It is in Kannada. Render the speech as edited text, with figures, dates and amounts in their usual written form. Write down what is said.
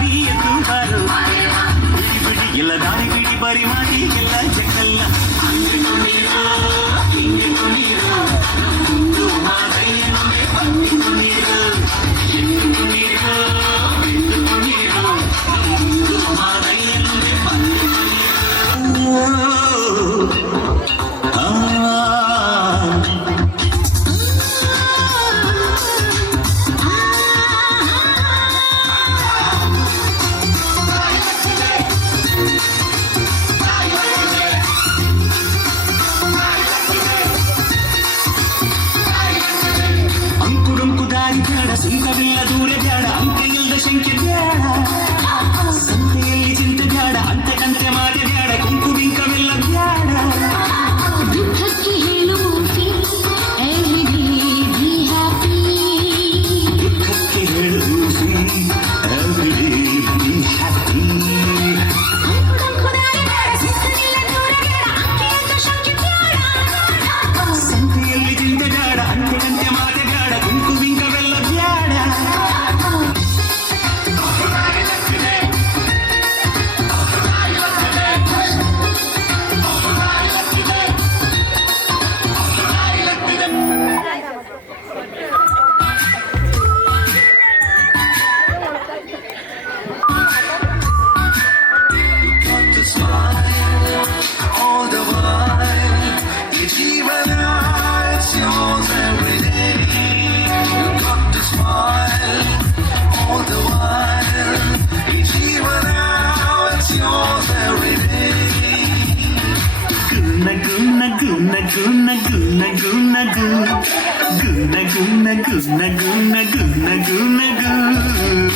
ನೀ ಎದ್ದು ಬಾರು ಬಿಡಿ ಬಿಡಿ ಎಲ್ಲ ದಾರಿ ಬಿಡಿ ಬರಿ ಮಾಡಿ ಎಲ್ಲ ಜಗಲ್ಲ ಹಂಗೆ ನೀರು ಹಿಂಗೆ ನೀರು ಮುಂದು ಮಾದಯ್ಯನಿಗೆ ಬಂದು ನೀರು ಎಂದು ನೀರು ಬಿಂದು ನೀರು ಮುಂದು ಮಾದಯ್ಯನಿಗೆ ಬಂದು ನೀರು ಬೇಡ ಸುಂಕವಿಲ್ಲ ದೂರ ಬೇಡ ಅಂಕೆ ಇಲ್ಲದ ಶಂಕೆ ಬೇಡ ಸಂತೆಯಲ್ಲಿ ಚಿಂತೆ ಬೇಡ ಅಂತೆ ಕಂತೆ ಮಾತೆ ಬೇಡ ಕುಂಕು ಬಿಂಕವೆಲ್ಲ ಬೇಡ ದುಃಖಕ್ಕೆ ಹೇಳು ದುಃಖಕ್ಕೆ ಹೇಳು ಸಂತೆಯಲ್ಲಿ ಚಿಂತೆ ಬೇಡ ಅಂತೆ ಕಂತೆ ಮಾತೆ ಬೇಡ ಕುಂಕು ಬಿಂಕವೆಲ್ಲ ಬೇಡ Guna